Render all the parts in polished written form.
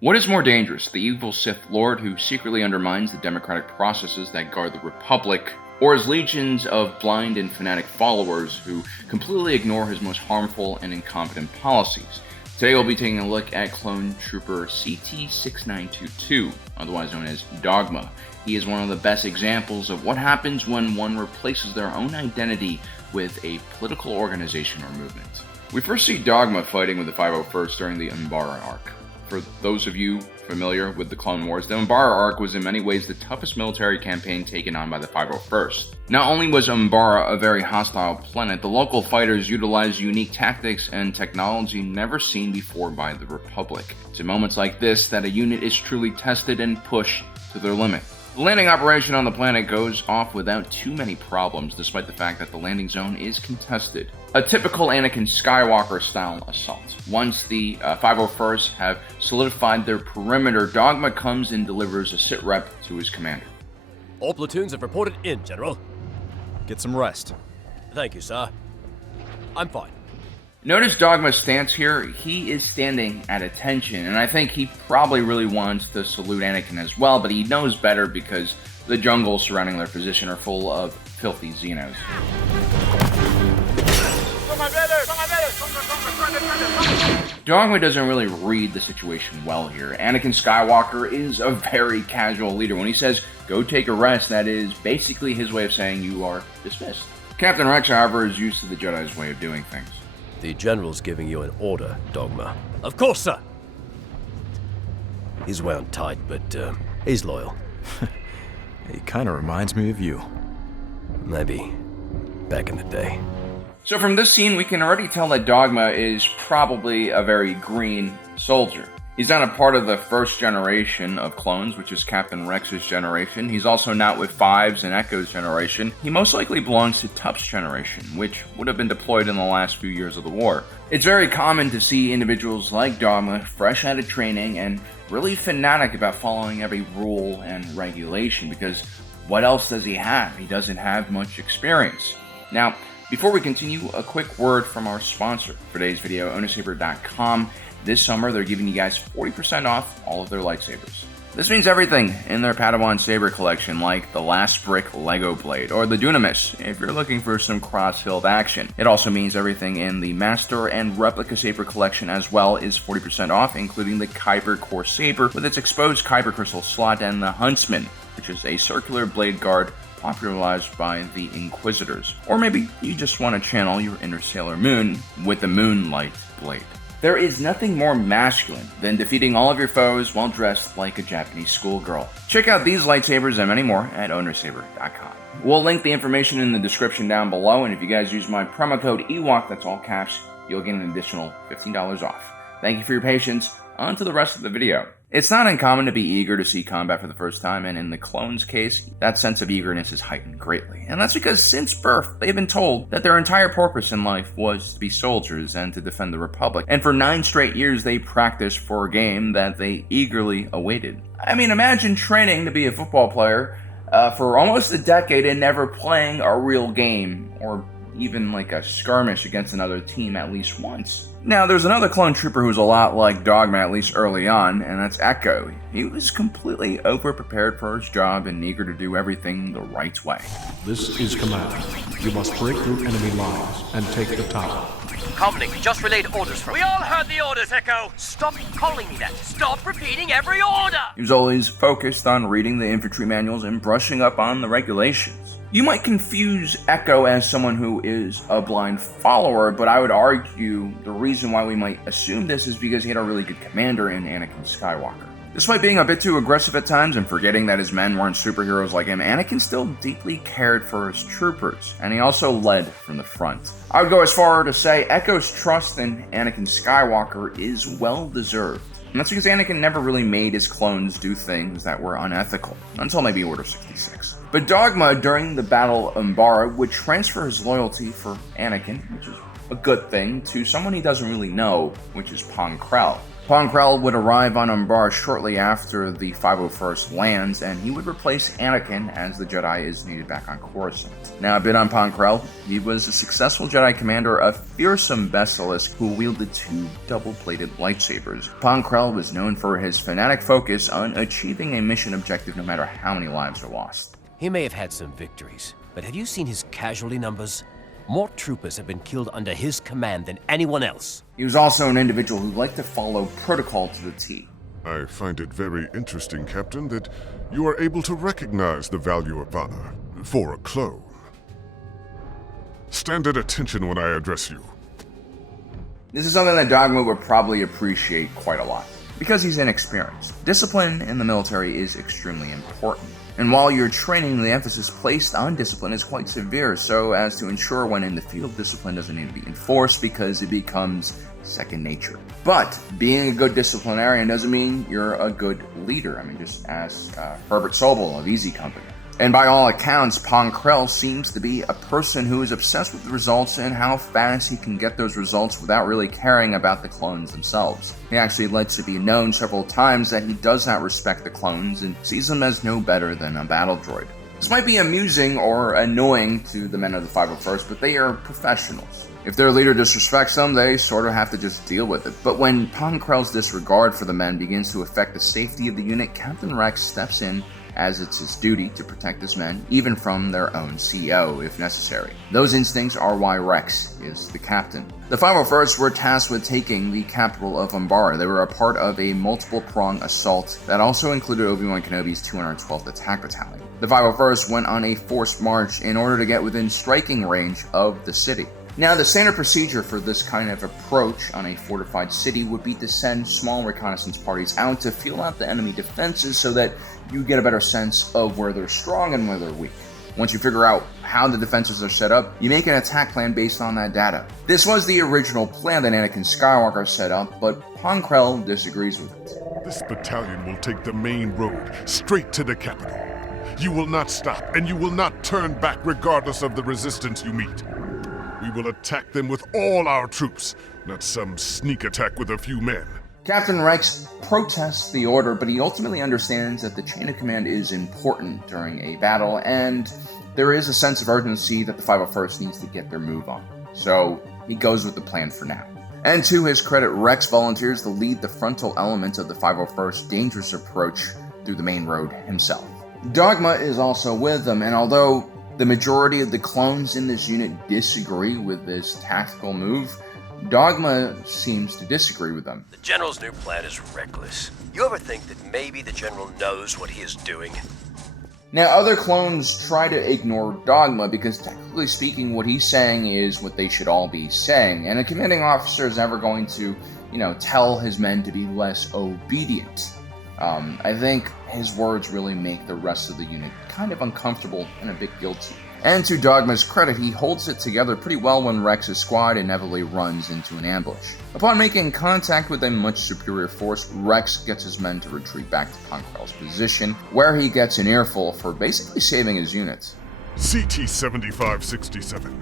What is more dangerous, the evil Sith Lord who secretly undermines the democratic processes that guard the Republic, or his legions of blind and fanatic followers who completely ignore his most harmful and incompetent policies? Today we'll be taking a look at clone trooper CT-6922, otherwise known as Dogma. He is one of the best examples of what happens when one replaces their own identity with a political organization or movement. We first see Dogma fighting with the 501st during the Umbara arc. For those of you familiar with the Clone Wars, the Umbara arc was in many ways the toughest military campaign taken on by the 501st. Not only was Umbara a very hostile planet, the local fighters utilized unique tactics and technology never seen before by the Republic. It's in moments like this that a unit is truly tested and pushed to their limit. The landing operation on the planet goes off without too many problems, despite the fact that the landing zone is contested. A typical Anakin Skywalker style assault. Once the 501st have solidified their perimeter, Dogma comes and delivers a sit rep to his commander. All platoons have reported in, General. Get some rest. Thank you, sir. I'm fine. Notice Dogma's stance here. He is standing at attention, and I think he probably really wants to salute Anakin as well, but he knows better because the jungles surrounding their position are full of filthy Xenos. Dogma doesn't really read the situation well here. Anakin Skywalker is a very casual leader. When he says, go take a rest, that is basically his way of saying you are dismissed. Captain Rex, however, is used to the Jedi's way of doing things. The General's giving you an order, Dogma. Of course, sir! He's wound tight, but he's loyal. He kind of reminds me of you. Maybe back in the day. So from this scene, we can already tell that Dogma is probably a very green soldier. He's not a part of the first generation of clones, which is Captain Rex's generation. He's also not with Fives and Echo's generation. He most likely belongs to Tup's generation, which would have been deployed in the last few years of the war. It's very common to see individuals like Dogma, fresh out of training and really fanatic about following every rule and regulation, because what else does he have? He doesn't have much experience. Now, before we continue, a quick word from our sponsor for today's video, ownersaber.com. This summer, they're giving you guys 40% off all of their lightsabers. This means everything in their Padawan saber collection, like the Last Brick Lego Blade, or the Dunamis, if you're looking for some cross-hilt action. It also means everything in the Master and Replica Saber collection as well is 40% off, including the Kyber Core Saber with its exposed Kyber Crystal slot, and the Huntsman, which is a circular blade guard popularized by the Inquisitors. Or maybe you just want to channel your inner Sailor Moon with the Moonlight Blade. There is nothing more masculine than defeating all of your foes while dressed like a Japanese schoolgirl. Check out these lightsabers and many more at ownersaber.com. We'll link the information in the description down below, and if you guys use my promo code EWOK, that's all caps, you'll get an additional $15 off. Thank you for your patience. On to the rest of the video. It's not uncommon to be eager to see combat for the first time, and in the clones' case, that sense of eagerness is heightened greatly. And that's because since birth, they've been told that their entire purpose in life was to be soldiers and to defend the Republic. And for 9 straight years, they practiced for a game that they eagerly awaited. I mean, imagine training to be a football player for almost a decade and never playing a real game, or even like a skirmish against another team at least once. Now, there's another clone trooper who's a lot like Dogma, at least early on, and that's Echo. He was completely over-prepared for his job and eager to do everything the right way. This is command. You must break through enemy lines and take the tower. Comlink, just relayed orders from... We all heard the orders, Echo! Stop calling me that! Stop repeating every order! He was always focused on reading the infantry manuals and brushing up on the regulations. You might confuse Echo as someone who is a blind follower, but I would argue the reason why we might assume this is because he had a really good commander in Anakin Skywalker. Despite being a bit too aggressive at times and forgetting that his men weren't superheroes like him, Anakin still deeply cared for his troopers, and he also led from the front. I would go as far to say Echo's trust in Anakin Skywalker is well-deserved. And that's because Anakin never really made his clones do things that were unethical, until maybe Order 66. But Dogma, during the Battle of Umbara, would transfer his loyalty for Anakin, which is a good thing, to someone he doesn't really know, which is Pong Krell. Pong Krell would arrive on Umbara shortly after the 501st lands, and he would replace Anakin as the Jedi is needed back on Coruscant. Now, a bit on Pong Krell. He was a successful Jedi commander, a fearsome basilisk who wielded 2 double-bladed lightsabers. Pong Krell was known for his fanatic focus on achieving a mission objective no matter how many lives are lost. He may have had some victories, but have you seen his casualty numbers? More troopers have been killed under his command than anyone else. He was also an individual who liked to follow protocol to the T. I find it very interesting, Captain, that you are able to recognize the value of honor for a clone. Stand at attention when I address you. This is something that Dogma would probably appreciate quite a lot, because he's inexperienced. Discipline in the military is extremely important. And while you're training, the emphasis placed on discipline is quite severe, so as to ensure when in the field, discipline doesn't need to be enforced because it becomes second nature. But being a good disciplinarian doesn't mean you're a good leader. I mean, just ask Herbert Sobel of Easy Company. And by all accounts, Pong Krell seems to be a person who is obsessed with the results and how fast he can get those results without really caring about the clones themselves. He actually lets it be known several times that he does not respect the clones and sees them as no better than a battle droid. This might be amusing or annoying to the men of the 501st, but they are professionals. If their leader disrespects them, they sort of have to just deal with it. But when Pong Krell's disregard for the men begins to affect the safety of the unit, Captain Rex steps in as it's his duty to protect his men, even from their own CO if necessary. Those instincts are why Rex is the captain. The 501st were tasked with taking the capital of Umbara. They were a part of a multiple-pronged assault that also included Obi-Wan Kenobi's 212th Attack Battalion. The 501st went on a forced march in order to get within striking range of the city. Now, the standard procedure for this kind of approach on a fortified city would be to send small reconnaissance parties out to feel out the enemy defenses so that you get a better sense of where they're strong and where they're weak. Once you figure out how the defenses are set up, you make an attack plan based on that data. This was the original plan that Anakin Skywalker set up, but Pong Krell disagrees with it. This battalion will take the main road straight to the capital. You will not stop, and you will not turn back regardless of the resistance you meet. We will attack them with all our troops, not some sneak attack with a few men. Captain Rex protests the order, but he ultimately understands that the chain of command is important during a battle, and there is a sense of urgency that the 501st needs to get their move on. So he goes with the plan for now. And to his credit, Rex volunteers to lead the frontal element of the 501st dangerous approach through the main road himself. Dogma is also with them, and although the majority of the clones in this unit disagree with this tactical move, Dogma seems to disagree with them. The General's new plan is reckless. You ever think that maybe the General knows what he is doing? Now, other clones try to ignore Dogma because, technically speaking, what he's saying is what they should all be saying, and a commanding officer is never going to, tell his men to be less obedient. I think his words really make the rest of the unit kind of uncomfortable and a bit guilty. And to Dogma's credit, he holds it together pretty well when Rex's squad inevitably runs into an ambush. Upon making contact with a much superior force, Rex gets his men to retreat back to Pong Krell's position, where he gets an earful for basically saving his unit. CT-7567,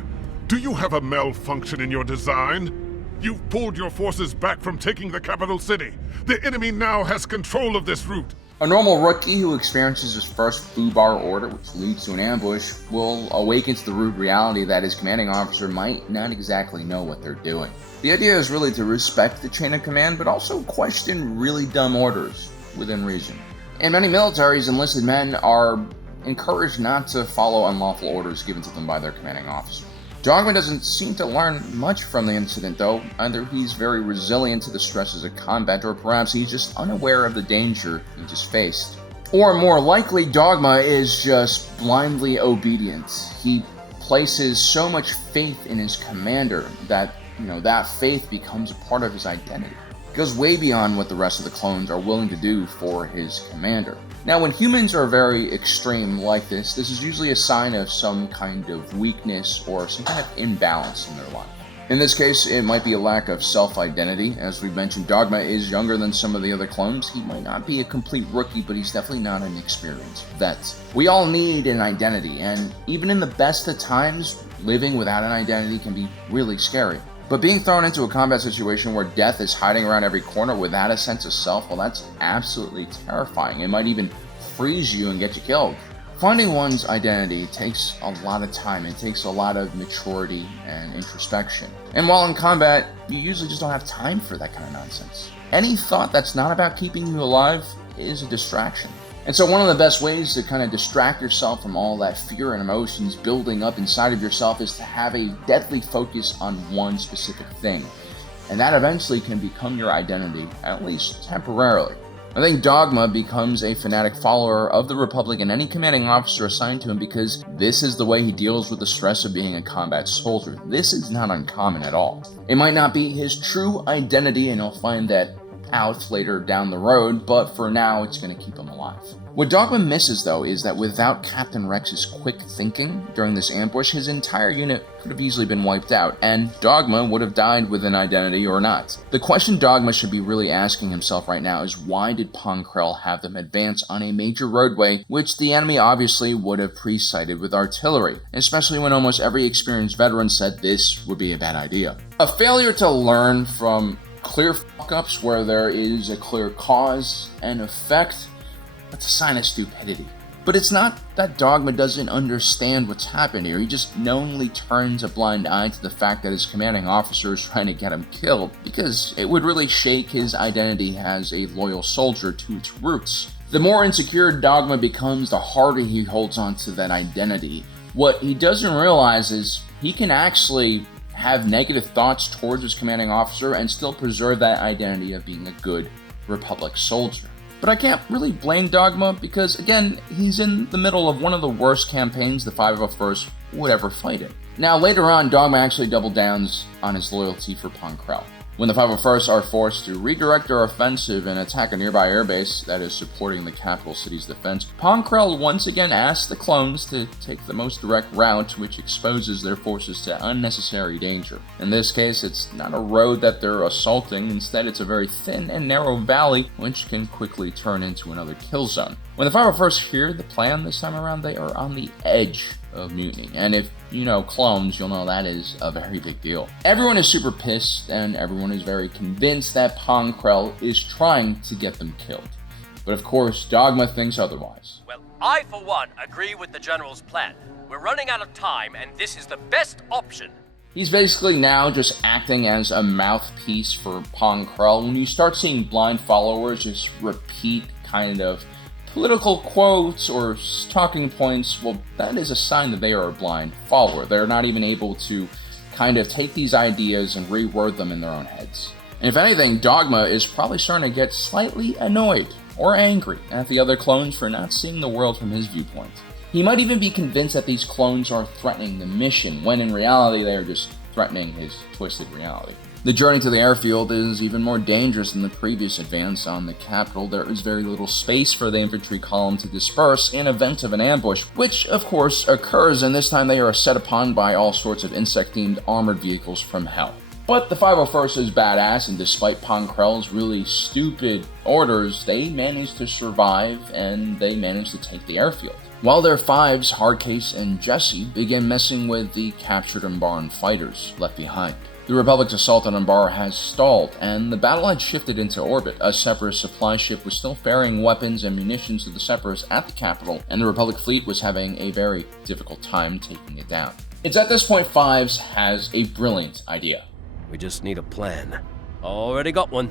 do you have a malfunction in your design? You've pulled your forces back from taking the capital city. The enemy now has control of this route. A normal rookie who experiences his first foobar order, which leads to an ambush, will awaken to the rude reality that his commanding officer might not exactly know what they're doing. The idea is really to respect the chain of command, but also question really dumb orders within reason. In many militaries, enlisted men are encouraged not to follow unlawful orders given to them by their commanding officer. Dogma doesn't seem to learn much from the incident, though. Either he's very resilient to the stresses of combat, or perhaps he's just unaware of the danger he just faced. Or more likely, Dogma is just blindly obedient. He places so much faith in his commander that, that faith becomes a part of his identity. It goes way beyond what the rest of the clones are willing to do for his commander. Now, when humans are very extreme like this is usually a sign of some kind of weakness or some kind of imbalance in their life. In this case, it might be a lack of self-identity. As we mentioned, Dogma is younger than some of the other clones. He might not be a complete rookie, but he's definitely not an experienced vet. We all need an identity, and even in the best of times, living without an identity can be really scary. But being thrown into a combat situation where death is hiding around every corner without a sense of self, well, that's absolutely terrifying. It might even freeze you and get you killed. Finding one's identity takes a lot of time. It takes a lot of maturity and introspection. And while in combat, you usually just don't have time for that kind of nonsense. Any thought that's not about keeping you alive is a distraction. And so one of the best ways to kind of distract yourself from all that fear and emotions building up inside of yourself is to have a deadly focus on one specific thing. And that eventually can become your identity, at least temporarily. I think Dogma becomes a fanatic follower of the Republic and any commanding officer assigned to him because this is the way he deals with the stress of being a combat soldier. This is not uncommon at all. It might not be his true identity, and he'll find that out later down the road, but for now it's going to keep him alive. What Dogma misses, though, is that without Captain Rex's quick thinking during this ambush, his entire unit could have easily been wiped out, and Dogma would have died with an identity or not. The question Dogma should be really asking himself right now is why did Pong Krell have them advance on a major roadway, which the enemy obviously would have pre-sighted with artillery, especially when almost every experienced veteran said this would be a bad idea. A failure to learn from clear fuck-ups where there is a clear cause and effect, that's a sign of stupidity. But it's not that Dogma doesn't understand what's happened here. He just knowingly turns a blind eye to the fact that his commanding officer is trying to get him killed, because it would really shake his identity as a loyal soldier to its roots. The more insecure Dogma becomes, the harder he holds on to that identity. What he doesn't realize is he can actually have negative thoughts towards his commanding officer and still preserve that identity of being a good Republic soldier. But I can't really blame Dogma because, again, he's in the middle of one of the worst campaigns the 501st would ever fight in. Now, later on, Dogma actually double downs on his loyalty for Pong Krell. When the 501st are forced to redirect their offensive and attack a nearby airbase that is supporting the capital city's defense, Pong Krell once again asks the clones to take the most direct route, which exposes their forces to unnecessary danger. In this case, it's not a road that they're assaulting, instead it's a very thin and narrow valley, which can quickly turn into another kill zone. When the 501st hear the plan this time around, they are on the edge of mutiny, and if you know clones, you'll know that is a very big deal. Everyone is super pissed, and everyone is very convinced that Pong Krell is trying to get them killed. But of course, Dogma thinks otherwise. Well, I, for one, agree with the General's plan. We're running out of time, and this is the best option. He's basically now just acting as a mouthpiece for Pong Krell. When you start seeing blind followers just repeat kind of political quotes or talking points, well, that is a sign that they are a blind follower. They're not even able to kind of take these ideas and reword them in their own heads. And if anything, Dogma is probably starting to get slightly annoyed or angry at the other clones for not seeing the world from his viewpoint. He might even be convinced that these clones are threatening the mission, when in reality they are just threatening his twisted reality. The journey to the airfield is even more dangerous than the previous advance on the capital. There is very little space for the infantry column to disperse in event of an ambush, which of course occurs, and this time they are set upon by all sorts of insect-themed armored vehicles from hell. But the 501st is badass, and despite Pong Krell's really stupid orders, they manage to survive and they manage to take the airfield. While their fives, Hardcase and Jesse, begin messing with the captured Umbaran fighters left behind. The Republic's assault on Umbara has stalled, and the battle had shifted into orbit. A Separatist supply ship was still ferrying weapons and munitions to the Separatists at the capital, and the Republic fleet was having a very difficult time taking it down. It's at this point Fives has a brilliant idea. We just need a plan. Already got one.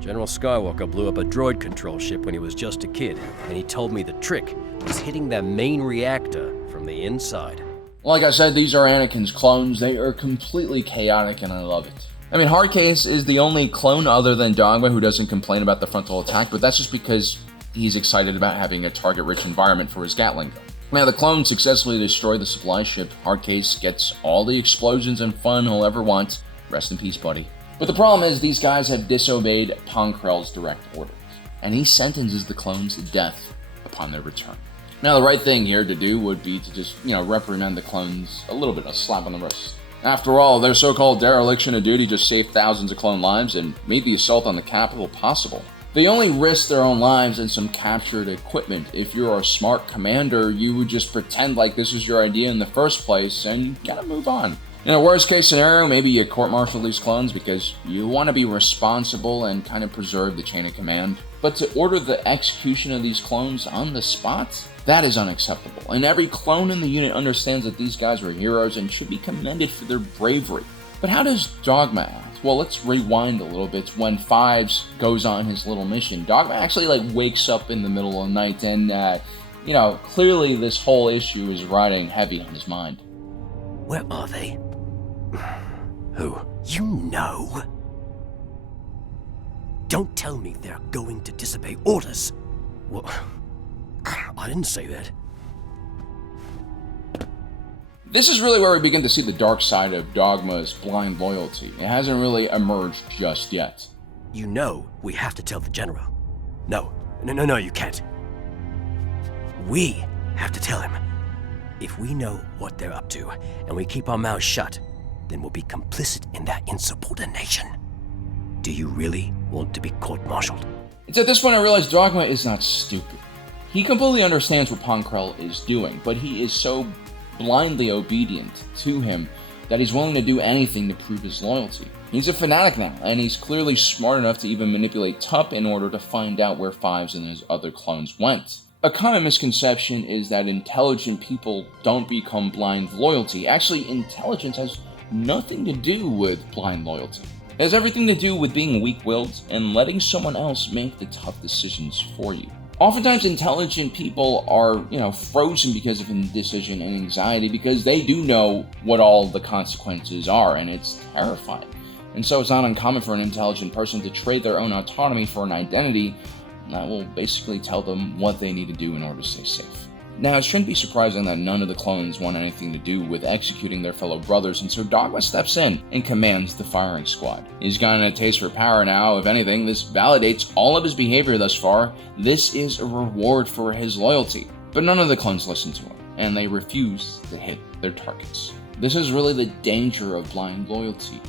General Skywalker blew up a droid control ship when he was just a kid, and he told me the trick was hitting their main reactor from the inside. Like I said, these are Anakin's clones. They are completely chaotic, and I love it. I mean, Hardcase is the only clone other than Dogma who doesn't complain about the frontal attack, but that's just because he's excited about having a target-rich environment for his Gatling gun. Now, the clones successfully destroy the supply ship. Hardcase gets all the explosions and fun he'll ever want. Rest in peace, buddy. But the problem is these guys have disobeyed Pong Krell's direct orders, and he sentences the clones to death upon their return. Now, the right thing here to do would be to just, reprimand the clones a little bit, a slap on the wrist. After all, their so-called dereliction of duty just saved thousands of clone lives and made the assault on the capital possible. They only risked their own lives and some captured equipment. If you're a smart commander, you would just pretend like this was your idea in the first place and you gotta move on. In a worst case scenario, maybe you court-martial these clones because you want to be responsible and kind of preserve the chain of command. But to order the execution of these clones on the spot? That is unacceptable. And every clone in the unit understands that these guys were heroes and should be commended for their bravery. But how does Dogma act? Well, let's rewind a little bit. When Fives goes on his little mission, Dogma actually wakes up in the middle of the night and, clearly this whole issue is riding heavy on his mind. Where are they? Who? You know? Don't tell me they're going to disobey orders. Well, I didn't say that. This is really where we begin to see the dark side of Dogma's blind loyalty. It hasn't really emerged just yet. You know we have to tell the General. No, you can't. We have to tell him. If we know what they're up to, and we keep our mouths shut, then we'll be complicit in their insubordination. Do you really want to be court-martialed? It's at this point I realize Dogma is not stupid. He completely understands what Pong Krell is doing, but he is so blindly obedient to him that he's willing to do anything to prove his loyalty. He's a fanatic now, and he's clearly smart enough to even manipulate Tup in order to find out where Fives and his other clones went. A common misconception is that intelligent people don't become blind loyalty. Actually, intelligence has nothing to do with blind loyalty. It has everything to do with being weak-willed and letting someone else make the tough decisions for you. Oftentimes, intelligent people are, frozen because of indecision and anxiety because they do know what all the consequences are, and it's terrifying. And so it's not uncommon for an intelligent person to trade their own autonomy for an identity that will basically tell them what they need to do in order to stay safe. Now, it shouldn't be surprising that none of the clones want anything to do with executing their fellow brothers, and so Dogma steps in and commands the firing squad. He's gotten a taste for power now. If anything, this validates all of his behavior thus far. This is a reward for his loyalty. But none of the clones listen to him, and they refuse to hit their targets. This is really the danger of blind loyalty.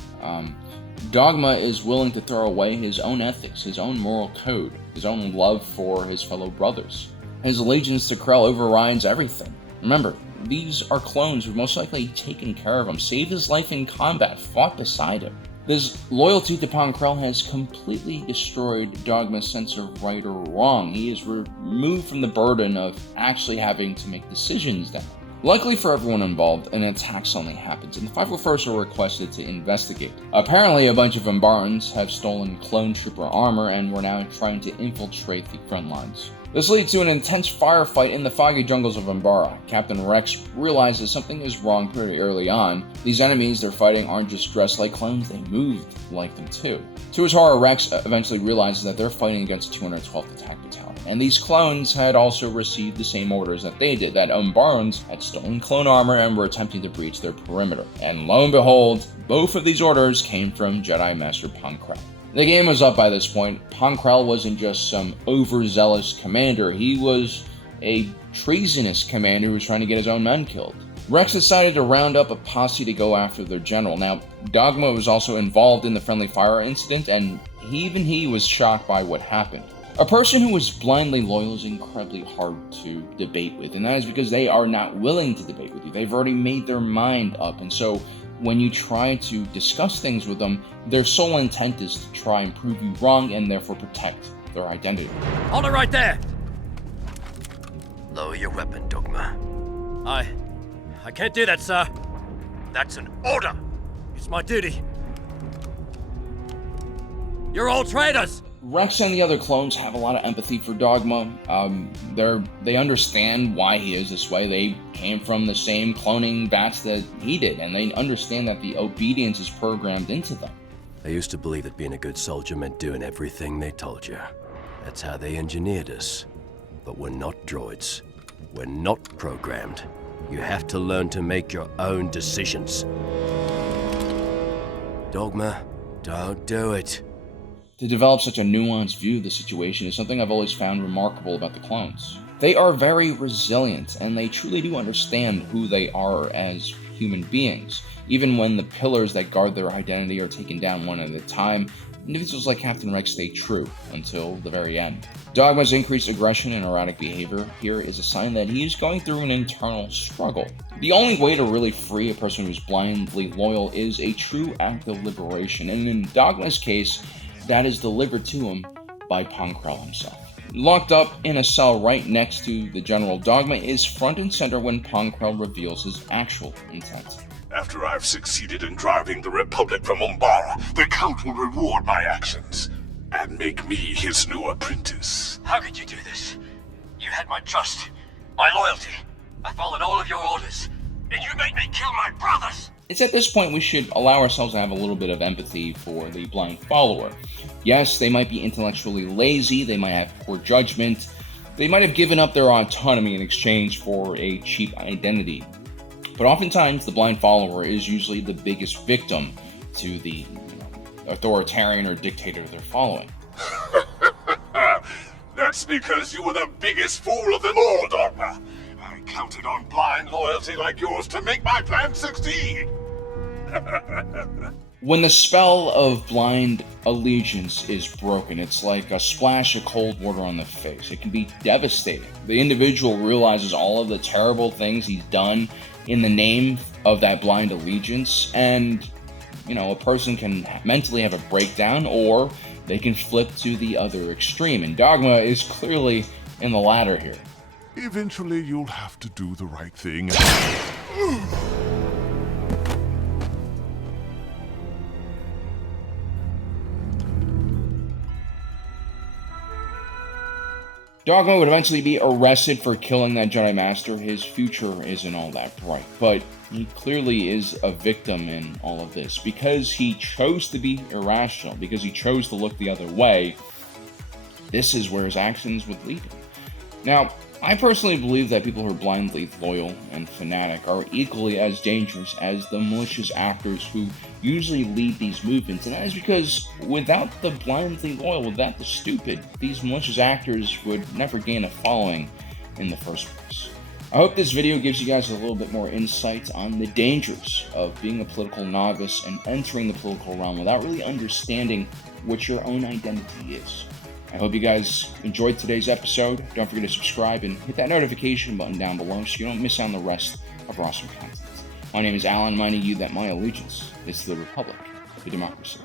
Dogma is willing to throw away his own ethics, his own moral code, his own love for his fellow brothers. His allegiance to Krell overrides everything. Remember, these are clones who've most likely taken care of him, saved his life in combat, fought beside him. This loyalty to Pong Krell has completely destroyed Dogma's sense of right or wrong. He is removed from the burden of actually having to make decisions now. Luckily for everyone involved, an attack suddenly happens, and the 501st are requested to investigate. Apparently, a bunch of Umbarans have stolen clone trooper armor and were now trying to infiltrate the front lines. This leads to an intense firefight in the foggy jungles of Umbara. Captain Rex realizes something is wrong pretty early on. These enemies they're fighting aren't just dressed like clones, they moved like them too. To his horror, Rex eventually realizes that they're fighting against the 212th Attack Battalion, and these clones had also received the same orders that they did, that Umbarans had stolen clone armor and were attempting to breach their perimeter. And lo and behold, both of these orders came from Jedi Master Pong Krell. The game was up by this point. Pong Krell wasn't just some overzealous commander, he was a treasonous commander who was trying to get his own men killed. Rex decided to round up a posse to go after their general. Now, Dogma was also involved in the friendly fire incident, and even he was shocked by what happened. A person who was blindly loyal is incredibly hard to debate with, and that is because they are not willing to debate with you. They've already made their mind up, and so when you try to discuss things with them, their sole intent is to try and prove you wrong and therefore protect their identity. Hold it right there! Lower your weapon, Dogma. I can't do that, sir. That's an order. It's my duty. You're all traitors! Rex and the other clones have a lot of empathy for Dogma. They understand why he is this way. They came from the same cloning bats that he did, and they understand that the obedience is programmed into them. I used to believe that being a good soldier meant doing everything they told you. That's how they engineered us. But we're not droids. We're not programmed. You have to learn to make your own decisions. Dogma, don't do it. To develop such a nuanced view of the situation is something I've always found remarkable about the clones. They are very resilient, and they truly do understand who they are as human beings. Even when the pillars that guard their identity are taken down one at a time, individuals like Captain Rex stay true until the very end. Dogma's increased aggression and erratic behavior here is a sign that he is going through an internal struggle. The only way to really free a person who's blindly loyal is a true act of liberation, and in Dogma's case, that is delivered to him by Pong Krell himself. Locked up in a cell right next to the General, Dogma is front and center when Pong Krell reveals his actual intent. After I've succeeded in driving the Republic from Umbara, the Count will reward my actions and make me his new apprentice. How could you do this? You had my trust, my loyalty. I followed all of your orders, and you made me kill my brothers! It's at this point we should allow ourselves to have a little bit of empathy for the blind follower. Yes, they might be intellectually lazy, they might have poor judgment, they might have given up their autonomy in exchange for a cheap identity. But oftentimes, the blind follower is usually the biggest victim to the authoritarian or dictator they're following. That's because you were the biggest fool of them all, Dogma. I counted on blind loyalty like yours to make my plan succeed. When the spell of blind allegiance is broken, it's like a splash of cold water on the face. It can be devastating. The individual realizes all of the terrible things he's done in the name of that blind allegiance, and a person can mentally have a breakdown, or they can flip to the other extreme, and Dogma is clearly in the latter here. Eventually, you'll have to do the right thing. Dogma would eventually be arrested for killing that Jedi Master. His future isn't all that bright, but he clearly is a victim in all of this because he chose to be irrational, because he chose to look the other way. This is where his actions would lead him. Now, I personally believe that people who are blindly loyal and fanatic are equally as dangerous as the malicious actors who usually lead these movements, and that is because without the blindly loyal, without the stupid, these malicious actors would never gain a following in the first place. I hope this video gives you guys a little bit more insight on the dangers of being a political novice and entering the political realm without really understanding what your own identity is. I hope you guys enjoyed today's episode. Don't forget to subscribe and hit that notification button down below so you don't miss out on the rest of our awesome content. My name is Alan, reminding you that my allegiance is to the Republic, the democracy.